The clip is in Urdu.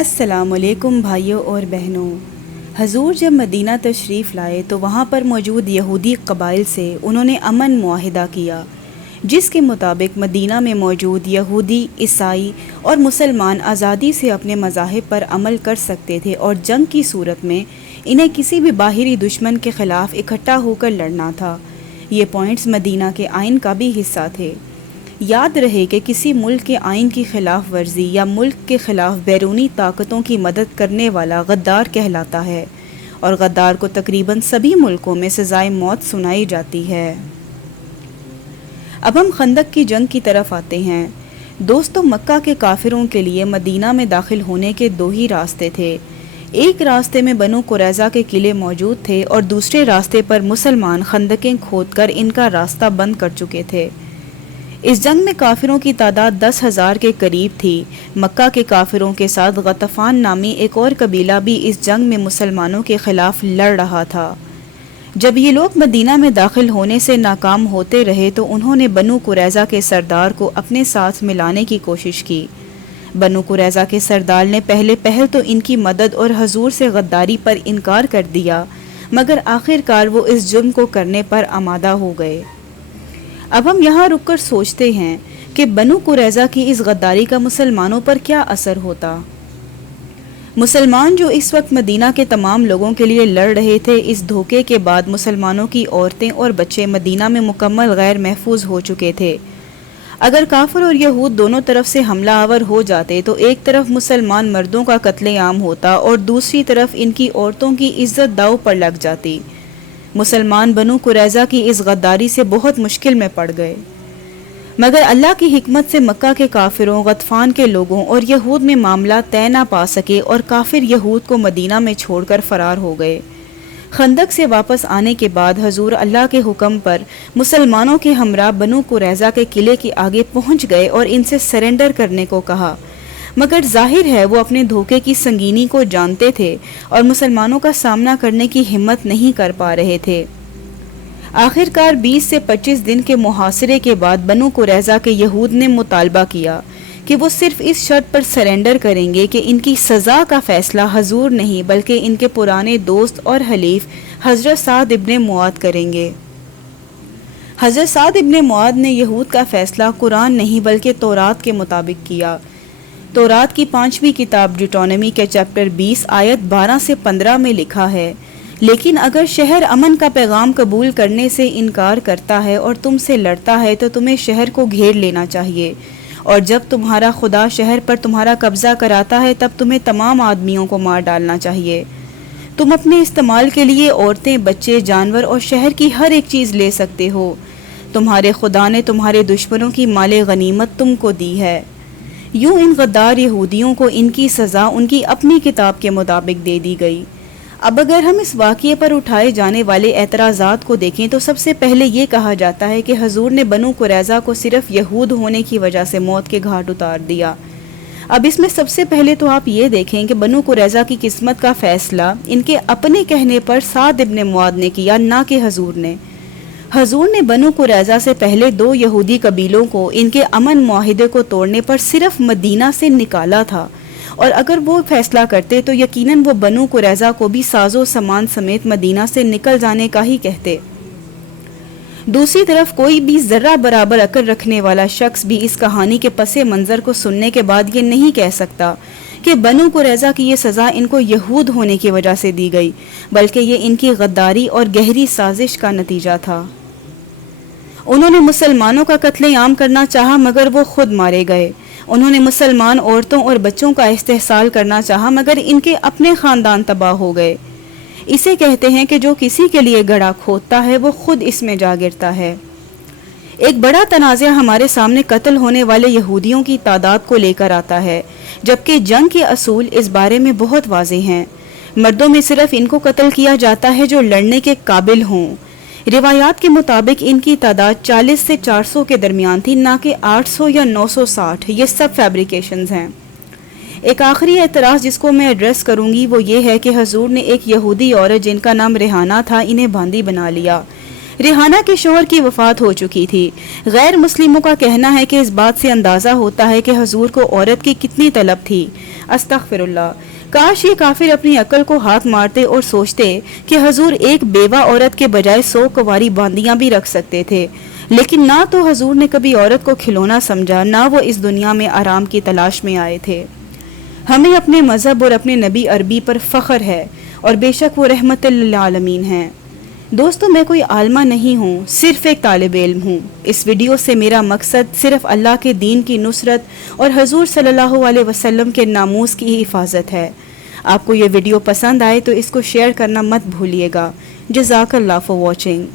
السلام علیکم بھائیوں اور بہنوں۔ حضور جب مدینہ تشریف لائے تو وہاں پر موجود یہودی قبائل سے انہوں نے امن معاہدہ کیا، جس کے مطابق مدینہ میں موجود یہودی، عیسائی اور مسلمان آزادی سے اپنے مذاہب پر عمل کر سکتے تھے اور جنگ کی صورت میں انہیں کسی بھی باہری دشمن کے خلاف اکٹھا ہو کر لڑنا تھا۔ یہ پوائنٹس مدینہ کے آئین کا بھی حصہ تھے۔ یاد رہے کہ کسی ملک کے آئین کی خلاف ورزی یا ملک کے خلاف بیرونی طاقتوں کی مدد کرنے والا غدار کہلاتا ہے، اور غدار کو تقریباً سبھی ملکوں میں سزائے موت سنائی جاتی ہے۔ اب ہم خندق کی جنگ کی طرف آتے ہیں۔ دوستوں، مکہ کے کافروں کے لیے مدینہ میں داخل ہونے کے دو ہی راستے تھے۔ ایک راستے میں بنو قریظہ کے قلعے موجود تھے اور دوسرے راستے پر مسلمان خندقیں کھود کر ان کا راستہ بند کر چکے تھے۔ اس جنگ میں کافروں کی تعداد 10,000 کے قریب تھی۔ مکہ کے کافروں کے ساتھ غطفان نامی ایک اور قبیلہ بھی اس جنگ میں مسلمانوں کے خلاف لڑ رہا تھا۔ جب یہ لوگ مدینہ میں داخل ہونے سے ناکام ہوتے رہے تو انہوں نے بنو قریظہ کے سردار کو اپنے ساتھ ملانے کی کوشش کی۔ بنو قریظہ کے سردار نے پہل تو ان کی مدد اور حضور سے غداری پر انکار کر دیا، مگر آخر کار وہ اس جرم کو کرنے پر آمادہ ہو گئے۔ اب ہم یہاں رک کر سوچتے ہیں کہ بنو قریظہ کی اس غداری کا مسلمانوں پر کیا اثر ہوتا۔ مسلمان جو اس وقت مدینہ کے تمام لوگوں کے لیے لڑ رہے تھے، اس دھوکے کے بعد مسلمانوں کی عورتیں اور بچے مدینہ میں مکمل غیر محفوظ ہو چکے تھے۔ اگر کافر اور یہود دونوں طرف سے حملہ آور ہو جاتے تو ایک طرف مسلمان مردوں کا قتل عام ہوتا اور دوسری طرف ان کی عورتوں کی عزت داؤ پر لگ جاتی۔ مسلمان بنو قریظہ کی اس غداری سے بہت مشکل میں پڑ گئے، مگر اللہ کی حکمت سے مکہ کے کافروں، غطفان کے لوگوں اور یہود میں معاملہ طے نہ پا سکے اور کافر یہود کو مدینہ میں چھوڑ کر فرار ہو گئے۔ خندق سے واپس آنے کے بعد حضور اللہ کے حکم پر مسلمانوں کے ہمراہ بنو قریظہ کے قلعے کے آگے پہنچ گئے اور ان سے سرنڈر کرنے کو کہا، مگر ظاہر ہے وہ اپنے دھوکے کی سنگینی کو جانتے تھے اور مسلمانوں کا سامنا کرنے کی ہمت نہیں کر پا رہے تھے۔ آخر کار 20 سے 25 دن کے محاصرے کے بعد بنو قریظہ کے یہود نے مطالبہ کیا کہ وہ صرف اس شرط پر سرنڈر کریں گے کہ ان کی سزا کا فیصلہ حضور نہیں بلکہ ان کے پرانے دوست اور حلیف حضرت سعد ابن معاذ کریں گے۔ حضرت سعد ابن معاذ نے یہود کا فیصلہ قرآن نہیں بلکہ تورات کے مطابق کیا۔ تورات کی 5ویں کتاب ڈیوٹونومی کے چیپٹر 20 آیت 12 سے 15 میں لکھا ہے، لیکن اگر شہر امن کا پیغام قبول کرنے سے انکار کرتا ہے اور تم سے لڑتا ہے تو تمہیں شہر کو گھیر لینا چاہیے، اور جب تمہارا خدا شہر پر تمہارا قبضہ کراتا ہے تب تمہیں تمام آدمیوں کو مار ڈالنا چاہیے۔ تم اپنے استعمال کے لیے عورتیں، بچے، جانور اور شہر کی ہر ایک چیز لے سکتے ہو۔ تمہارے خدا نے تمہارے دشمنوں کی مال غنیمت تم کو دی ہے۔ یوں ان غدار یہودیوں کو ان کی سزا ان کی اپنی کتاب کے مطابق دے دی گئی۔ اب اگر ہم اس واقعے پر اٹھائے جانے والے اعتراضات کو دیکھیں تو سب سے پہلے یہ کہا جاتا ہے کہ حضور نے بنو قریظہ کو صرف یہود ہونے کی وجہ سے موت کے گھاٹ اتار دیا۔ اب اس میں سب سے پہلے تو آپ یہ دیکھیں کہ بنو قریظہ کی قسمت کا فیصلہ ان کے اپنے کہنے پر سعد ابن معاذ نے کیا، نہ کہ حضور نے۔ حضور نے بنو قریظہ سے پہلے 2 یہودی قبیلوں کو ان کے امن معاہدے کو توڑنے پر صرف مدینہ سے نکالا تھا، اور اگر وہ فیصلہ کرتے تو یقیناً وہ بنو قریظہ کو بھی ساز و سامان سمیت مدینہ سے نکل جانے کا ہی کہتے۔ دوسری طرف کوئی بھی ذرہ برابر عقل رکھنے والا شخص بھی اس کہانی کے پس منظر کو سننے کے بعد یہ نہیں کہہ سکتا کہ بنو قریظہ کی یہ سزا ان کو یہود ہونے کی وجہ سے دی گئی، بلکہ یہ ان کی غداری اور گہری سازش کا نتیجہ تھا۔ انہوں نے مسلمانوں کا قتل عام کرنا چاہا مگر وہ خود مارے گئے۔ انہوں نے مسلمان عورتوں اور بچوں کا استحصال کرنا چاہا مگر ان کے اپنے خاندان تباہ ہو گئے۔ اسے کہتے ہیں کہ جو کسی کے لیے گڑھا کھودتا ہے وہ خود اس میں جا گرتا ہے۔ ایک بڑا تنازع ہمارے سامنے قتل ہونے والے یہودیوں کی تعداد کو لے کر آتا ہے، جبکہ جنگ کے اصول اس بارے میں بہت واضح ہیں۔ مردوں میں صرف ان کو قتل کیا جاتا ہے جو لڑنے کے قابل ہوں۔ روایات کے مطابق ان کی تعداد 40 سے 400 کے درمیان تھی، نہ کہ 800 یا 960۔ یہ سب فیبریکیشنز ہیں۔ ایک آخری اعتراض جس کو میں ایڈریس کروں گی وہ یہ ہے کہ حضور نے ایک یہودی عورت جن کا نام ریحانہ تھا انہیں باندی بنا لیا۔ ریحانہ کے شوہر کی وفات ہو چکی تھی۔ غیر مسلموں کا کہنا ہے کہ اس بات سے اندازہ ہوتا ہے کہ حضور کو عورت کی کتنی طلب تھی۔ استغفر اللہ، کاش یہ کافر اپنی عقل کو ہاتھ مارتے اور سوچتے کہ حضور ایک بیوہ عورت کے بجائے 100 کنواری باندیاں بھی رکھ سکتے تھے، لیکن نہ تو حضور نے کبھی عورت کو کھلونا سمجھا، نہ وہ اس دنیا میں آرام کی تلاش میں آئے تھے۔ ہمیں اپنے مذہب اور اپنے نبی عربی پر فخر ہے، اور بے شک وہ رحمت للعالمین ہیں۔ دوستو، میں کوئی عالمہ نہیں ہوں، صرف ایک طالب علم ہوں۔ اس ویڈیو سے میرا مقصد صرف اللہ کے دین کی نصرت اور حضور صلی اللہ علیہ وسلم کے ناموس کی حفاظت ہے۔ آپ کو یہ ویڈیو پسند آئے تو اس کو شیئر کرنا مت بھولیے گا۔ جزاک اللہ فار واچنگ۔